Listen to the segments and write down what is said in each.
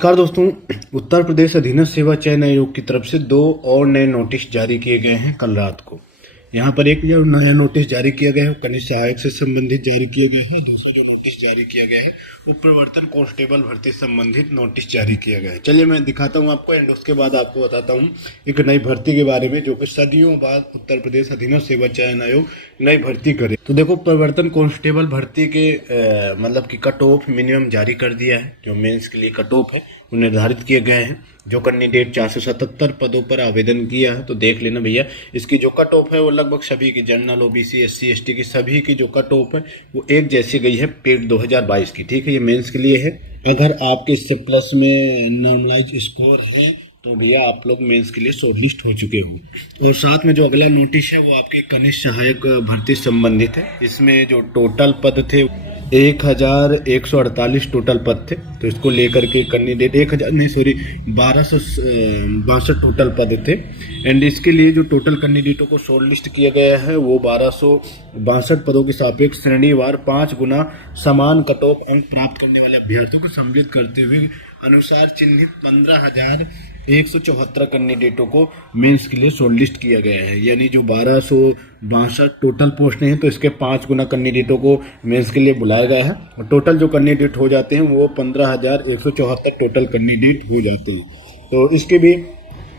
नमस्कार दोस्तों। उत्तर प्रदेश अधीनस्थ सेवा चयन आयोग की तरफ से 2 और नए नोटिस जारी किए गए हैं कल रात को। यहाँ पर एक जो नया नोटिस जारी किया गया है कनिष्ठ सहायक से संबंधित जारी किया गया है। दूसरा जो नोटिस जारी किया गया है वो प्रवर्तन कांस्टेबल भर्ती संबंधित नोटिस जारी किया गया है। चलिए मैं दिखाता हूँ आपको एंड उसके बाद आपको बताता हूँ एक नई भर्ती के बारे में जो कि सदियों बाद उत्तर प्रदेश अधीनस्थ सेवा चयन आयोग नई भर्ती करे। तो देखो, प्रवर्तन कांस्टेबल भर्ती के मतलब कि कट ऑफ मिनिमम जारी कर दिया है। जो मेंस के लिए कट ऑफ है वो निर्धारित किए गए हैं। जो कैंडिडेट 477 पदों पर आवेदन किया है तो देख लेना भैया, इसकी जो कट ऑफ है वो लगभग सभी की, जनरल, ओबीसी, एससी, एसटी की सभी की जो कट ऑफ है वो एक जैसी गई है पेड 2022 की। ठीक है, ये मेंस के लिए है। अगर आपके इससे प्लस में नॉर्मलाइज स्कोर है तो भैया आप लोग मेंस के लिए शॉर्टलिस्ट हो चुके हो। और साथ में जो अगला नोटिस है वो आपके कनिष्ठ सहायक भर्ती संबंधित है। इसमें जो टोटल पद थे 1148 टोटल पद थे। तो इसको लेकर के कैंडिडेट 1262 टोटल पद थे। एंड इसके लिए जो टोटल कैंडिडेटों को शॉर्ट लिस्ट किया गया है वो 1262 पदों के सापेक्ष श्रेणीवार 5 गुना समान कट ऑफ अंक प्राप्त करने वाले अभ्यर्थियों को सम्मिलित करते हुए अनुसार चिन्हित 15,174 कैंडिडेटों को मेंस के लिए शॉर्टलिस्ट किया गया है। यानी जो 1262 टोटल पोस्ट हैं तो इसके 5 गुना कैंडिडेटों को मेंस के लिए बुलाया गया है। और टोटल जो कैंडिडेट हो जाते हैं वो 15,174 टोटल कैंडिडेट हो जाते हैं। तो इसके भी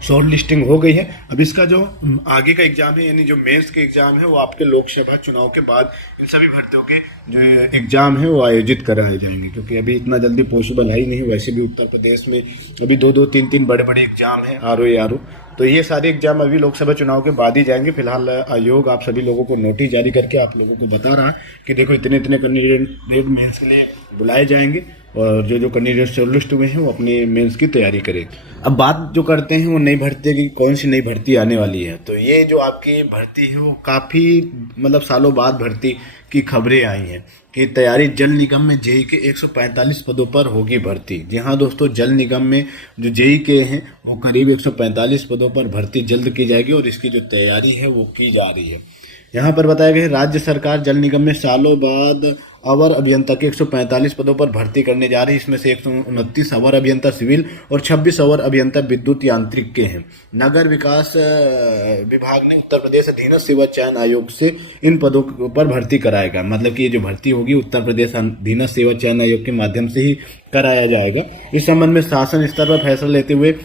शॉर्ट लिस्टिंग हो गई है। अब इसका जो आगे का एग्जाम है यानी जो मेंस के एग्जाम है वो आपके लोकसभा चुनाव के बाद इन सभी भर्तियों के जो एग्जाम है वो आयोजित कराए जाएंगे, क्योंकि अभी इतना जल्दी पॉसिबल है ही नहीं। वैसे भी उत्तर प्रदेश में अभी 2-2, 3-3 बड़े बड़े एग्जाम हैं, आरओ। तो ये सारे एग्जाम अभी लोकसभा चुनाव के बाद ही जाएंगे। फिलहाल आयोग आप सभी लोगों को नोटिस जारी करके आप लोगों को बता रहा है कि देखो इतने कैंडिडेट मेंस के लिए बुलाए जाएंगे और जो कैंडिडेट शॉर्टलिस्ट हुए हैं वो अपने मेंस की तैयारी करें। अब बात जो करते हैं वो नई भर्ती की, कौन सी नई भर्ती आने वाली है। तो ये जो आपकी भर्ती है वो काफ़ी मतलब सालों बाद भर्ती की खबरें आई हैं कि तैयारी जल निगम में जेई के 145 पदों पर होगी भर्ती। जी हाँ दोस्तों, जल निगम में जो जेई के हैं वो करीब 145 पदों पर भर्ती जल्द की जाएगी और इसकी जो तैयारी है वो की जा रही है। यहाँ पर बताया गया है राज्य सरकार जल निगम में सालों बाद अवर अभियंता के 145 पदों पर भर्ती करने जा रही है। इसमें से 129 अवर अभियंता सिविल और 26 अवर अभियंता विद्युत यांत्रिक के हैं। नगर विकास विभाग ने उत्तर प्रदेश अधीनस्थ सेवा चयन आयोग से इन पदों पर भर्ती कराएगा। मतलब कि ये जो भर्ती होगी उत्तर प्रदेश अधीनस्थ सेवा चयन आयोग के माध्यम से ही कराया जाएगा। इस संबंध में शासन स्तर पर फैसला लेते हुए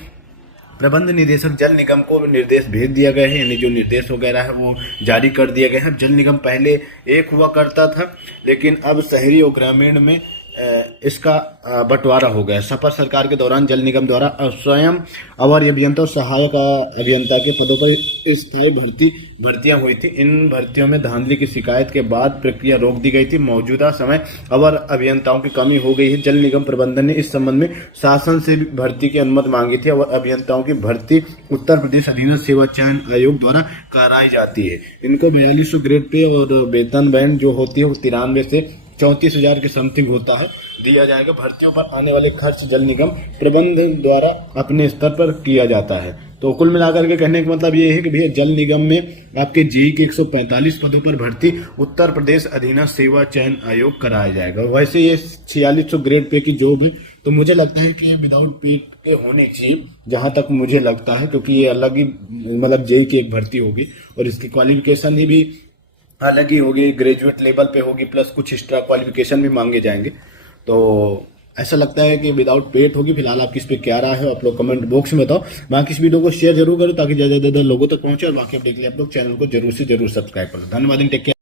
प्रबंध निदेशक जल निगम को निर्देश भेज दिया गया है। यानी जो निर्देश वगैरह है वो जारी कर दिया गया है। जल निगम पहले एक हुआ करता था, लेकिन अब शहरी और ग्रामीण में इसका बंटवारा हो गया। सपा सरकार के दौरान जल निगम द्वारा स्वयं अवर अभियंता और सहायक अभियंता के पदों पर स्थायी भर्तियां हुई थी। इन भर्तियों में धांधली की शिकायत के बाद प्रक्रिया रोक दी गई थी। मौजूदा समय अवर अभियंताओं की कमी हो गई है। जल निगम प्रबंधन ने इस संबंध में शासन से भर्ती की अनुमति मांगी थी। अवर अभियंताओं की भर्ती उत्तर प्रदेश अधीनस्थ सेवा चयन आयोग द्वारा कराई जाती है। इनको 4200 ग्रेड पे और वेतन बैंड जो होती है वो 93 से 34,000 के समथिंग होता है, दिया जाएगा। भर्तियों पर आने वाले खर्च जल निगम प्रबंधन द्वारा अपने स्तर पर किया जाता है। तो कुल मिलाकर के कहने का मतलब ये है कि भैया जल निगम में आपके जेई के 145 पदों पर भर्ती उत्तर प्रदेश अधीनस्थ सेवा चयन आयोग कराया जाएगा। वैसे ये 4600 ग्रेड पे की जॉब है, तो मुझे लगता है कि ये विदाउट पे के होनी चाहिए, जहां तक मुझे लगता है, क्योंकि ये अलग ही मतलब जेई की एक भर्ती होगी और इसकी क्वालिफिकेशन ही भी अलग ही होगी, ग्रेजुएट लेवल पे होगी, प्लस कुछ एक्स्ट्रा क्वालिफिकेशन भी मांगे जाएंगे। तो ऐसा लगता है कि विदाउट पेड होगी। फिलहाल आपकी इस पे क्या राय है आप लोग कमेंट बॉक्स में बताओ। बाकी इस वीडियो को शेयर जरूर करो ताकि ज्यादा से ज्यादा लोगों तक पहुंचे और बाकी अपडेट के लिए आप लोग चैनल को जरूर से जरूर सब्सक्राइब करो। धन्यवाद, टेक केयर।